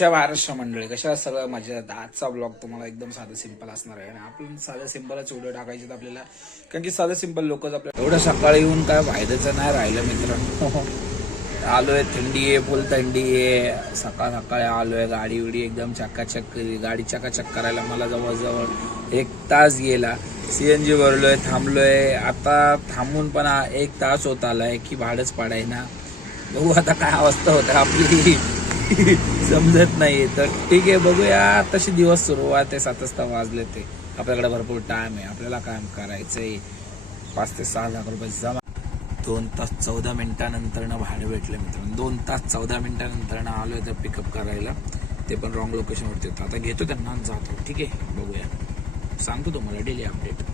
जय महाराष्ट्र मंडळी, कशा सगळं मजेत. आजचा ब्लॉग तुम्हाला एकदम साधं सिंपल असणार आहे आणि आपण साधं सिंपलच व्हिडिओ टाकायचे आपल्याला, कारण की साधं सिंपल लोकच आपल्याला. एवढं सकाळी येऊन काय फायद्याचं नाही राहिलं मित्रांनो. आलोय, थंडी आहे, फुल थंडी आहे. सकाळ सकाळी आलोय, गाडी विडी एकदम चकाचक, गाडी चकाचक करायला मला जवळजवळ 1 तास गेला. CNG भरलोय, थांबलोय. आता थांबून पण 1 तास होत आलाय की भाडंच पाडाय ना. बघू आता काय अवस्था होते आपली. समजत नाही. तर ठीक आहे, बघूया. तशी दिवस सुरुवात आहे. 7 वाजता वाजले ते. आपल्याकडे भरपूर टाइम आहे. आपल्याला काम करायचंय. 5 ते 6 लाख रुपये जमा. 2 तास 14 मिनिटानंतर भाडं भेटलं मित्रांनो. 2 तास 14 मिनिटानंतर आलोय तर पिकअप करायला. ते पण रॉंग लोकेशनवरती होतं. आता घेतो त्यांना, जातो. ठीक आहे, बघूया. सांगतो तुम्हाला डेली अपडेट.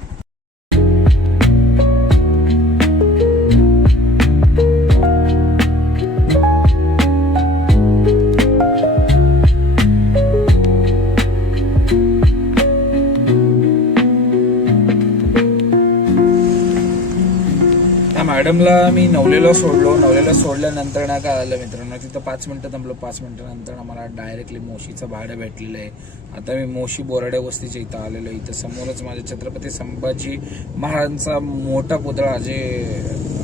मॅडमला मी नवलेला सोडल्यानंतर ना काय आलं मित्रांनो, तिथं 5 मिनिटं थांबलो. 5 मिनिटानंतर मला डायरेक्टली मोशीचं भाडं भेटलेलं आहे. आता मी मोशी बोराडे वस्तीच्या इथं आलेलो. इथं समोरच माझ्या छत्रपती संभाजी महाराजांचा मोठा पुतळा जे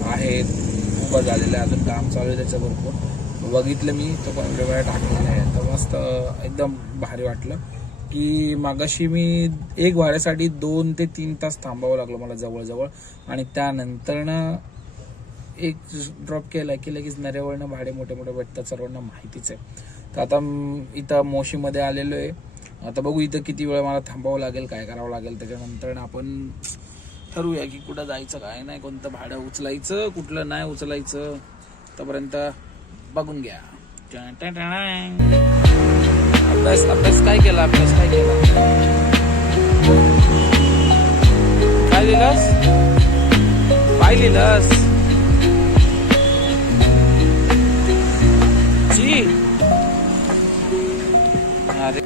आहे उभा झालेला आहे. अजून काम चालू आहे त्याचं भरपूर. बघितलं मी, तो पण वेगळा टाकलेला आहे. तर मस्त एकदम भारी वाटलं की मागाशी मी एक भाड्यासाठी 2 ते 3 तास थांबावं लागलं मला जवळजवळ. आणि त्यानंतर ना एक ड्रॉप केला की लगेच नरेवळनं भाडे मोठे मोठे भेटतात, सर्वांना माहितीच आहे. तर आता इथं मोशीमध्ये आलेलो आहे. आता बघू इथं किती वेळ मला थांबावं लागेल, काय करावं लागेल. त्याच्यानंतर आपण ठरवूया की कुठं जायचं, काय नाही, कोणतं भाडं उचलायचं, कुठलं नाही उचलायचं. तोपर्यंत बघून घ्या. अभ्यास काय केला? काय लिहिलंस? काय लिहिलंस? जी अरे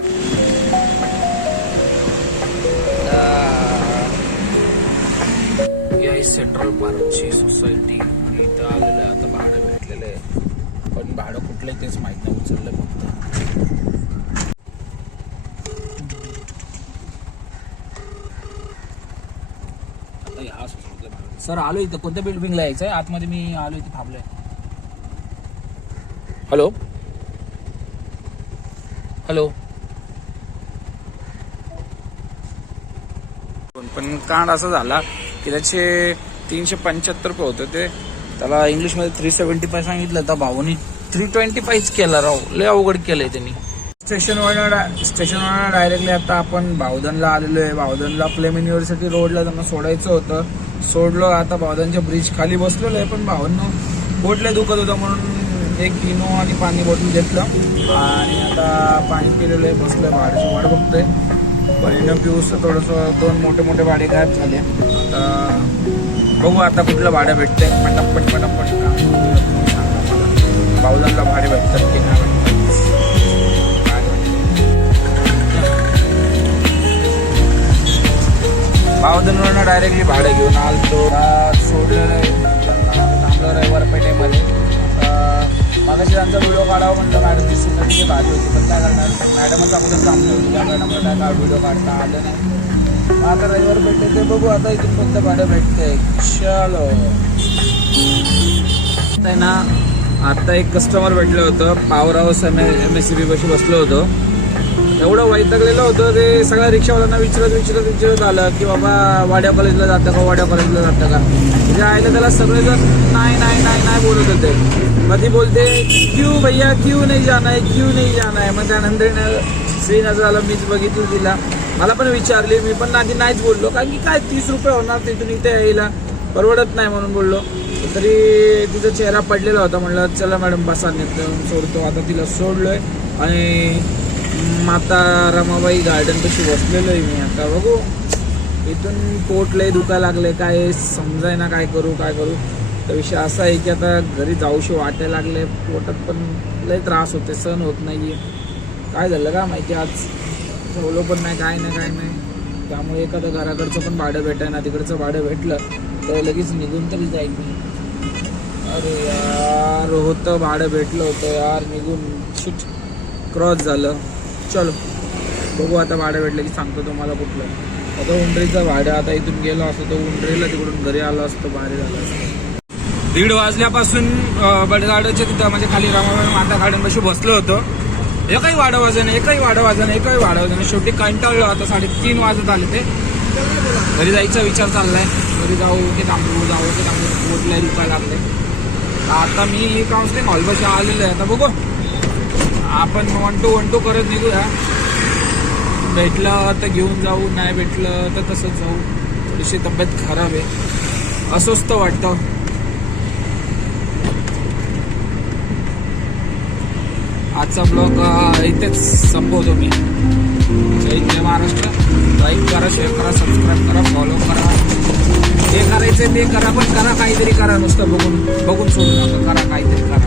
या सेंट्रल पार्कची सोसायटी इथं आलेलं आहे. आता भाडं भेटलेलं आहे, पण भाडं कुठलंही तेच माहित नाही. उचललं फक्त. सर आलो इथं. कोणत्या बिल्डिंगला यायचंय? आतमध्ये मी आलो, इथे थांबलोय. Hello hello. पण कांड असं झाला की त्याचे 375 रुपये होते. ते त्याला इंग्लिशमध्ये 375 सांगितलं, तर भाऊनी 325 केलं. राव, लय अवघड केलंय त्यांनी. स्टेशनवरनं डायरेक्टली आता आपण बावधनला आलेलो आहे. बावधनला फ्लेम युनिव्हर्सिटी रोडला त्यांना सोडायचं होतं. सोडलो. आता बावधनच्या ब्रिज खाली बसलेलो आहे, पण भावांनो बोटले दुखत होतं म्हणून एक इनो आणि पाणी बॉटल घेतलं आणि आता पाणी पिलेलं आहे. बसलोय, भाड्याची वाट बघतोय. पण इनो पिऊस तर थोडंसं 2 मोठे मोठे भाडे गायब झाले. आता बघू आता कुठलं भाडं भेटतंय. पटापट बावधनला भाडे भेटतात की नाही. बावधनवरनं डायरेक्टली भाडं घेऊन आलतो. सोडलेलं आहे, थांबलो रविवार पेठेमध्ये. मागाशी त्यांचा व्हिडिओ काढावा म्हणलं, मॅडमची सिग्नरी भारी होती, पण काय करणार, मॅडमच अगोदर थांबलो होती. त्या कारणामुळे काय व्हिडिओ काढता आलं नाही. आता रविवार पेठे ते बघू आता इथून कोणतं भाडं भेटतंय. चलो ना. आता एक कस्टमर भेटलं होतं. पॉवर हाऊस MSCB पाशी बसलो होतो. एवढं वैतागलेलं होतं ते. सगळ्या रिक्षावाल्यांना विचारत आलं की बाबा वाड्या कॉलेजला जातं का, वाड्या कॉलेजला जातं का. म्हणजे आयला त्याला सगळेजण नाही बोलत होते. मग ती बोलते क्यू भैया, क्यू नाही जाना है. मग त्यानंतर श्रीनगरला मीच बघितलं तिला. मला पण विचारली, मी पण आधी नाहीच बोललो, कारण की काय 30 रुपये होणार तिथून इथे यायला, परवडत नाही म्हणून बोललो. तरी तिचा चेहरा पडलेला होता. म्हणलं चला मॅडम बसा, सोडतो. आता तिला सोडलोय आणि माता रमाबाई गार्डन कशी बसलेलो आहे मी. आता बघू, इथून पोट लय दुखायला लागले, काय समजाय ना काय करू. तर विषय असा आहे की आता घरी जाऊशी वाटायला लागले. पोटात पण लय त्रास होते, सहन होत नाहीये. काय झालं का माहिती, आज ठेवलो पण नाही, काय नाही. त्यामुळे एखादं घराकडचं पण भाडं भेटाय ना, तिकडचं भाडं भेटलं तर लगेच निघून तरी जाईल मी. अरे यार, होतं भाडं भेटलं होतं यार, निघून क्रॉस झालं. चलो बघू आता भाडं भेटलं की सांगतो तुम्हाला कुठलं. आता उंडरीचं भाडं आता इथून गेलो असतो तर उंडरीला तिकडून घरी आलो असतो, भारी झालं असतं. 1:30 वाजल्यापासून बडगाडच्या तिथं म्हणजे खाली रामाबाई माता गार्डनपाशी बसलो होतो. एकही भाडं वाजन. शेवटी कंटाळलो. आता 3:30 वाजत आले ते. घरी जायचा विचार चाललाय. घरी जाऊ की थांबू कुठल्या रुपये लागले. आता मी काउन्सिलिंग हॉलपाशी आलेलो आहे. आता बघू आपण 1 to 1 करत निघूया. भेटलं तर घेऊन जाऊ, नाही भेटलं तर तसंच जाऊ. थोडीशी तब्येत खराब आहे, अस्वस्थ वाटतं. आजचा ब्लॉग इथेच संपवतो मी. जय महाराष्ट्र. लाईक करा, शेअर करा, सबस्क्राईब करा, फॉलो करा. जे करायचं ते करा, पण करा काहीतरी करा. नुसतं बघून सोडू नका, करा काहीतरी करा.